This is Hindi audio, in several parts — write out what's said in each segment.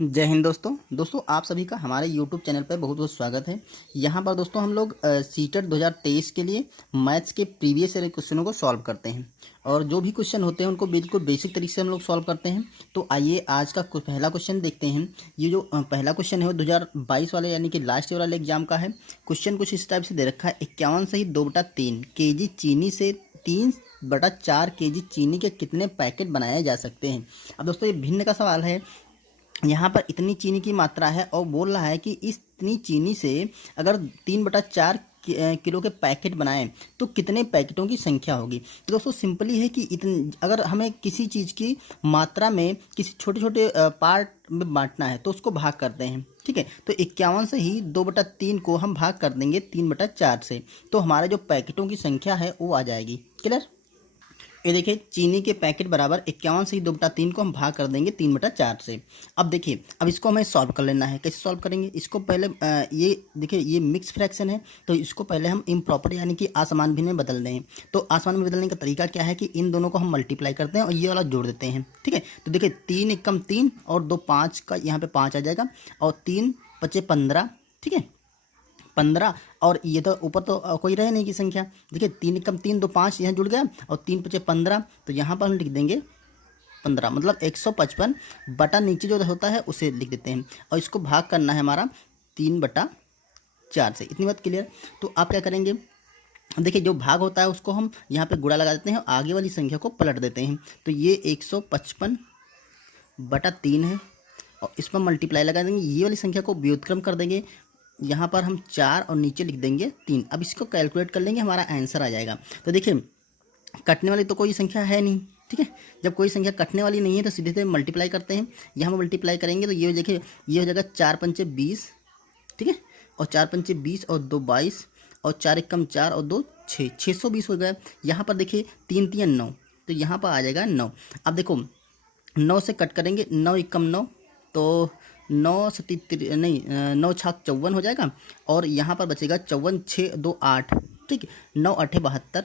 जय हिंद दोस्तों आप सभी का हमारे YouTube चैनल पर बहुत बहुत स्वागत है। यहाँ पर दोस्तों हम लोग सीटेट 2023 के लिए मैथ्स के प्रीवियस ईयर क्वेश्चनों को सॉल्व करते हैं और जो भी क्वेश्चन होते हैं उनको बिल्कुल बेसिक तरीके से हम लोग सॉल्व करते हैं। तो आइए आज का पहला क्वेश्चन देखते हैं। ये जो पहला क्वेश्चन है वो 2022 वाले यानी कि लास्ट ईयर वाले एग्जाम का है। क्वेश्चन कुछ इस टाइप से दे रखा है, 51 सही 2/3 kg चीनी से 3/4 kg चीनी के कितने पैकेट बनाए जा सकते हैं। अब दोस्तों ये भिन्न का सवाल है। यहाँ पर इतनी चीनी की मात्रा है और बोल रहा है कि इतनी चीनी से अगर 3/4 किलो के पैकेट बनाएं तो कितने पैकेटों की संख्या होगी। तो दोस्तों सिंपली है कि अगर हमें किसी चीज़ की मात्रा में किसी छोटे छोटे पार्ट में बांटना है तो उसको भाग करते हैं। ठीक है, तो 51 से ही 2/3 को हम भाग कर देंगे 3/4 से, तो हमारे जो पैकेटों की संख्या है वो आ जाएगी। क्लियर। ये देखिए चीनी के पैकेट बराबर 51 से ही 2/3 को हम भाग कर देंगे 3/4 से। अब देखिए अब इसको हमें सॉल्व कर लेना है। कैसे सॉल्व करेंगे इसको, पहले ये देखिए ये मिक्स फ्रैक्शन है तो इसको पहले हम इम्प्रॉपर यानी कि असमान भिन्न में बदल दें। तो असमान में बदलने का तरीका क्या है कि इन दोनों को हम मल्टीप्लाई करते हैं और ये वाला जोड़ देते हैं। ठीक है, तो देखिए 3 एकम 3 और 2 5 का यहाँ पे 5 आ जाएगा और 3 5 15। ठीक है, 15 और ये तो ऊपर तो कोई रहे नहीं की संख्या। देखिए 3 एकम 3 2 5 यहाँ जुड़ गया और 3 5 15, तो यहाँ पर हम लिख देंगे 15, मतलब 155 बटा नीचे जो होता है उसे लिख देते हैं और इसको भाग करना है हमारा 3/4 से। इतनी बात क्लियर। तो आप क्या करेंगे, देखिए जो भाग होता है उसको हम यहाँ पे गुणा लगा देते हैं और आगे वाली संख्या को पलट देते हैं। तो ये 155/3 है और इस पर मल्टीप्लाई लगा देंगे, ये वाली संख्या को व्युत्क्रम कर देंगे। यहाँ पर हम 4 और नीचे लिख देंगे 3। अब इसको कैलकुलेट कर लेंगे, हमारा आंसर आ जाएगा। तो देखिए कटने वाली तो कोई संख्या है नहीं। ठीक है, जब कोई संख्या कटने वाली नहीं है तो सीधे से मल्टीप्लाई करते हैं। यहाँ मल्टीप्लाई करेंगे तो ये देखिए ये हो जाएगा 4 पंचे 20। ठीक है, और 4 पंचे 20 और 2 22 और 4 एकम 4 और 2 6, 620 हो गया। यहाँ पर देखिए 3 3 9, तो यहाँ पर आ जाएगा 9। अब देखो 9 से कट करेंगे, 9 एकम 9 तो 9 सती नहीं 9 छाक 54 हो जाएगा और यहाँ पर बचेगा 54 6 2 8। ठीक है, 9 8 72,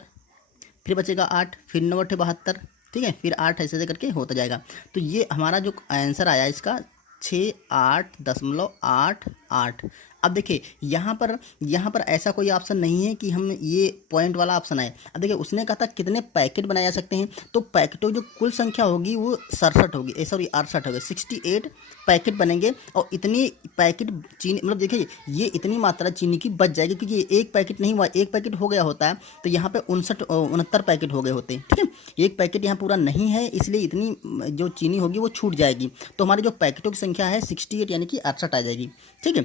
फिर बचेगा 8, फिर 9 8 72। ठीक है, फिर 8 ऐसे करके होता जाएगा। तो ये हमारा जो आंसर आया इसका 68.88। अब देखिए यहाँ पर ऐसा कोई ऑप्शन नहीं है कि हम ये पॉइंट वाला ऑप्शन आए। अब देखिए उसने कहा था कितने पैकेट बनाए जा सकते हैं, तो पैकेटों जो कुल संख्या होगी वो 67 होगी, सॉरी 68 होगी। 68 पैकेट बनेंगे और इतनी पैकेट चीनी, मतलब देखिए ये इतनी मात्रा चीनी की बच जाएगी क्योंकि एक पैकेट नहीं हुआ, एक पैकेट हो गया होता है तो यहाँ पे 69 पैकेट हो गए होते हैं। ठीक है, एक पैकेट यहाँ पूरा नहीं है इसलिए इतनी जो चीनी होगी वो छूट जाएगी, तो हमारे जो पैकेटों की संख्या है 68 यानी कि 68 आ जाएगी। ठीक है,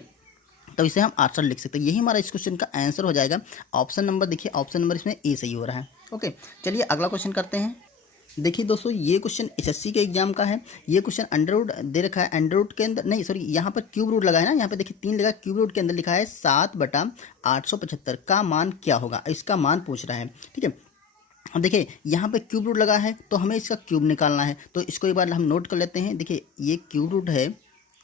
तो इसे हम 68 लिख सकते हैं। यही हमारा इस क्वेश्चन का आंसर हो जाएगा। ऑप्शन नंबर देखिए, ऑप्शन नंबर इसमें ए सही हो रहा है। ओके, चलिए अगला क्वेश्चन करते हैं। देखिए दोस्तों ये क्वेश्चन एसएससी के एग्जाम का है। ये क्वेश्चन अंडर रूट दे रखा है, अंडर रूट के अंदर नहीं सॉरी यहाँ पर क्यूब रूट लगा है ना, यहाँ पे देखिए 3 लगा, क्यूब रूट के अंदर लिखा है 7/875 का मान क्या होगा, इसका मान पूछ रहा है। ठीक है, अब देखिए यहाँ पे क्यूब रूट लगा है तो हमें इसका क्यूब निकालना है, तो इसको एक बार हम नोट कर लेते हैं। देखिए ये क्यूब रूट है,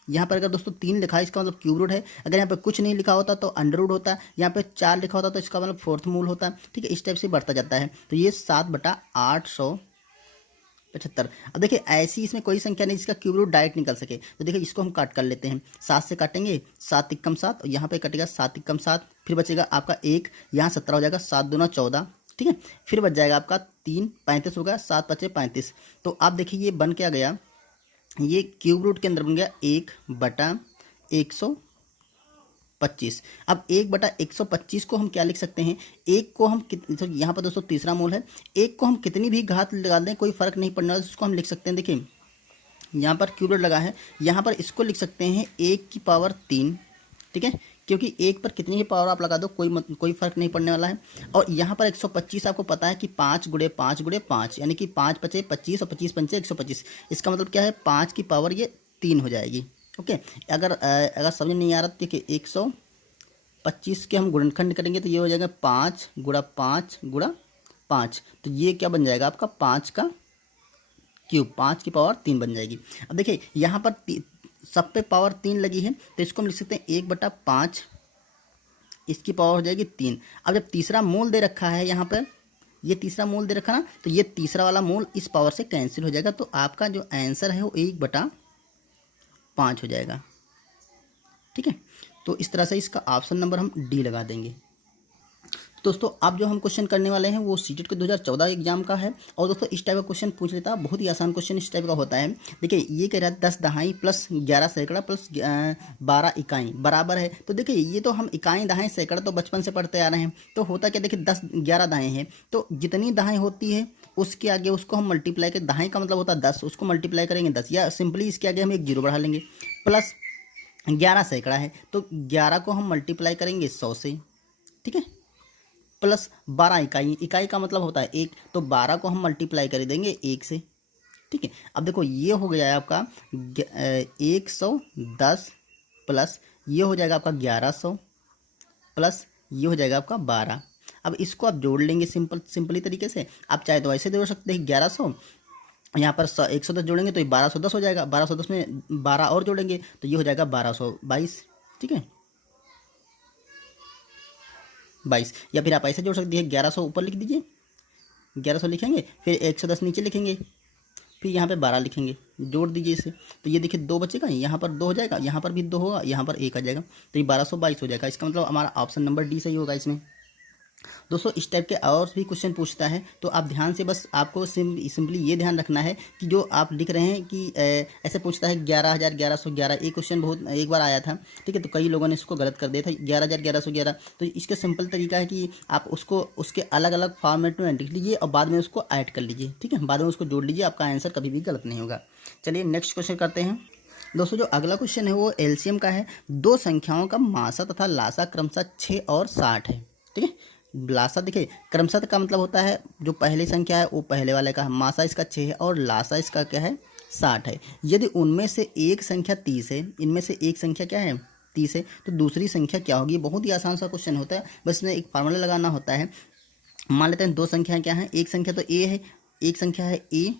यहाँ पर अगर दोस्तों 3 लिखा है इसका मतलब क्यूब रूट है। अगर यहाँ पे कुछ नहीं लिखा होता तो अंडर रूट होता है, यहाँ पे 4 लिखा होता तो इसका मतलब फोर्थ मूल होता है। ठीक है, इस टाइप से बढ़ता जाता है। तो ये 7/875। अब देखिए ऐसी इसमें कोई संख्या नहीं जिसका क्यूब रूट डायरेक्ट निकल सके, तो देखिए इसको हम काट कर लेते हैं। 7 से काटेंगे, 7 एकम 7 और यहाँ पे कटेगा 7 एकम 7, फिर बचेगा आपका 1, यहाँ 17 हो जाएगा, 7 दूना 14। ठीक है, फिर बच जाएगा आपका 3 35 होगा, 7 5 35। तो आप देखिए ये बन क्या गया, ये क्यूब रूट के अंदर बन गया 1/125। अब 1/125 को हम क्या लिख सकते हैं, एक को हम यहाँ पर दोस्तों तीसरा मूल है, एक को हम कितनी भी घात लगा दें कोई फर्क नहीं पड़ने वाला, उसको हम लिख सकते हैं। देखिए यहाँ पर क्यूब रूट लगा है, यहाँ पर इसको लिख सकते हैं 1/3। ठीक है, क्योंकि एक पर कितनी भी पावर आप लगा दो कोई फर्क नहीं पड़ने वाला है। और यहाँ पर 125 आपको पता है कि 5 × 5 × 5 यानी कि 5 5 25 और 25 5 125। इसका मतलब क्या है, 5 की पावर ये 3 हो जाएगी। ओके, अगर समझ नहीं आ रहा तो देखिए 125 के हम गुणनखंड करेंगे तो ये हो जाएगा 5 × 5 × 5, तो ये क्या बन जाएगा आपका 5 का क्यूब, 5 की पावर 3 बन जाएगी। अब देखिए यहाँ पर सब पे पावर 3 लगी है तो इसको हम लिख सकते हैं 1/5, इसकी पावर हो जाएगी 3। अब जब तीसरा मूल दे रखा है यहाँ पर, ये तीसरा मूल दे रखा ना, तो ये तीसरा वाला मूल इस पावर से कैंसिल हो जाएगा। तो आपका जो आंसर है वो 1/5 5 हो जाएगा। ठीक है, तो इस तरह से इसका ऑप्शन नंबर हम डी लगा देंगे। दोस्तों अब जो हम क्वेश्चन करने वाले हैं वो सीटेट के 2014 एग्जाम का है। और दोस्तों इस टाइप का क्वेश्चन पूछ लेता है, बहुत ही आसान क्वेश्चन इस टाइप का होता है। देखिए ये कह रहा है 10 दहाई प्लस 11 सैकड़ा प्लस 12 इकाई बराबर है। तो देखिए ये तो हम इकाई दहाई सैकड़ा तो बचपन से पढ़ते आ रहे हैं। तो होता क्या, देखिए 10 11 दहाई हैं, तो जितनी दहाई होती है उसके आगे उसको हम मल्टीप्लाई करें। दहाई का मतलब होता है 10, उसको मल्टीप्लाई करेंगे 10, या सिंपली इसके आगे हम एक जीरो बढ़ा लेंगे। प्लस 11 सैकड़ा है तो 11 को हम मल्टीप्लाई करेंगे 100 से। ठीक है, प्लस 12 इकाई, इकाई का मतलब होता है 1, तो 12 को हम मल्टीप्लाई कर देंगे 1 से। ठीक है, अब देखो ये हो गया है आपका 110 प्लस ये हो जाएगा आपका 1100 प्लस ये हो जाएगा आपका 12। अब इसको आप जोड़ लेंगे सिंपली तरीके से। आप चाहे तो ऐसे जोड़ सकते हैं 1100, यहाँ पर 110 जोड़ेंगे तो ये 1210 हो जाएगा। 1210 में 12 और जोड़ेंगे तो ये हो जाएगा 1222। ठीक है, 22। या फिर आप ऐसे जोड़ सकते हैं 1100 ऊपर लिख दीजिए, 1100 लिखेंगे, फिर 110 नीचे लिखेंगे, फिर यहाँ पे 12 लिखेंगे, जोड़ दीजिए इसे। तो ये देखिए 2 बचेगा, यहाँ पर 2 हो जाएगा, यहाँ पर भी 2 होगा, यहाँ पर 1 आ जाएगा, तो ये 1222 हो जाएगा। इसका मतलब हमारा ऑप्शन नंबर डी सही होगा इसमें। दोस्तों इस टाइप के और भी क्वेश्चन पूछता है, तो आप ध्यान से, बस आपको सिंपली ये ध्यान रखना है कि जो आप लिख रहे हैं कि ऐसे पूछता है 11,1111। ये क्वेश्चन बहुत एक बार आया था। ठीक है, तो कई लोगों ने इसको गलत कर दिया था 11,1111। तो इसका सिंपल तरीका है कि आप उसको उसके अलग अलग फॉर्मेट में लिख लीजिए और बाद में उसको ऐड कर लीजिए। ठीक है, बाद में उसको जोड़ लीजिए, आपका आंसर कभी भी गलत नहीं होगा। चलिए नेक्स्ट क्वेश्चन करते हैं। दोस्तों जो अगला क्वेश्चन है वो एलसीएम का है। दो संख्याओं का मासा तथा लासा क्रमशः 6 और 60 है। ठीक है, लासा देखिए क्रमशः का मतलब होता है जो पहली संख्या है वो पहले वाले का, मासा इसका 6 है और लासा इसका क्या है 60 है। यदि उनमें से एक संख्या 30 है, इनमें से एक संख्या क्या है 30 है, तो दूसरी संख्या क्या होगी। बहुत ही आसान सा क्वेश्चन होता है, बस इसमें एक फार्मूला लगाना होता है। मान लेते हैं दो संख्याएं क्या हैं, एक संख्या तो ए है, एक संख्या है ए,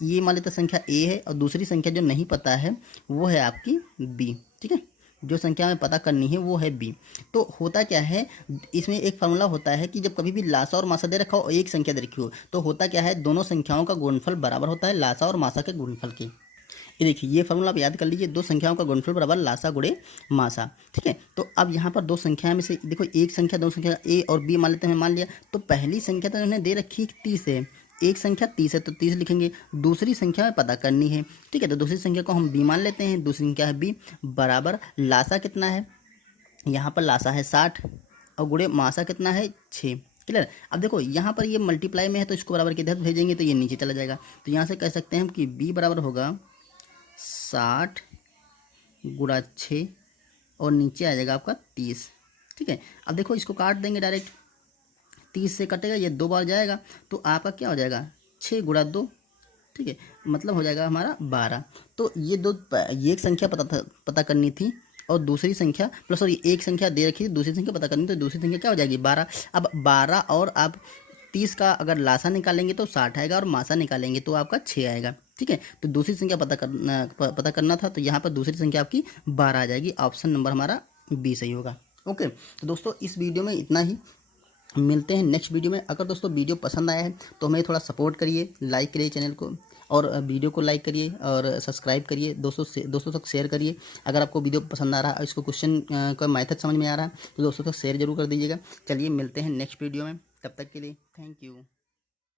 ये मान लेते संख्या ए है, और दूसरी संख्या जो नहीं पता है वो है आपकी बी। ठीक है, जो संख्या हमें पता करनी है वो है बी। तो होता क्या है, इसमें एक फार्मूला होता है कि जब कभी भी लासा और मासा दे रखा हो और एक संख्या दे रखी हो, तो होता क्या है, दोनों संख्याओं का गुणनफल बराबर होता है लासा और मासा के गुणनफल के। ये देखिए ये फार्मूला आप याद कर लीजिए, दो संख्याओं का गुणनफल बराबर लासा गुणे मासा। ठीक है, तो अब यहाँ पर दो संख्याएं में से देखो एक संख्या, दो संख्या ए और बी मान लेते हैं, मान लिया। तो पहली संख्या तो उन्होंने दे रखी 30 है, एक संख्या 30 है तो 30 लिखेंगे। दूसरी संख्या में पता करनी है। ठीक है, तो दूसरी संख्या को हम बी मान लेते हैं, दूसरी संख्या है बी बराबर लासा कितना है, यहाँ पर लासा है 60 और गुणे मासा कितना है 6। क्लियर। अब देखो यहाँ पर ये मल्टीप्लाई में है तो इसको बराबर के तहत भेजेंगे तो ये नीचे चला जाएगा। तो यहाँ से कह सकते हैं हम कि बी बराबर होगा 60 गुणा 6 और नीचे आ जाएगा आपका 30। ठीक है, अब देखो इसको काट देंगे डायरेक्ट, 30 से कटेगा, ये 2 बार जाएगा तो आपका क्या हो जाएगा 6 गुणा 2। ठीक है, मतलब हो जाएगा हमारा 12। तो ये एक संख्या पता करनी थी और दूसरी संख्या प्लस, सॉरी एक संख्या दे रखी थी, दूसरी संख्या पता करनी, तो दूसरी संख्या क्या हो जाएगी 12। अब 12 और आप 30 का अगर लासा निकालेंगे तो 60 आएगा और मासा निकालेंगे तो आपका 6 आएगा। ठीक है, तो दूसरी संख्या पता करना था, तो यहाँ पर दूसरी संख्या आपकी 12 आ जाएगी। ऑप्शन नंबर हमारा बी सही होगा। ओके, तो दोस्तों इस वीडियो में इतना ही, मिलते हैं नेक्स्ट वीडियो में। अगर दोस्तों वीडियो पसंद आया है तो हमें थोड़ा सपोर्ट करिए, लाइक करिए चैनल को, और वीडियो को लाइक करिए और सब्सक्राइब करिए, दोस्तों तक शेयर करिए। अगर आपको वीडियो पसंद आ रहा है, इसको क्वेश्चन का मेथड समझ में आ रहा है तो दोस्तों तक शेयर जरूर कर दीजिएगा। चलिए मिलते हैं नेक्स्ट वीडियो में, तब तक के लिए थैंक यू।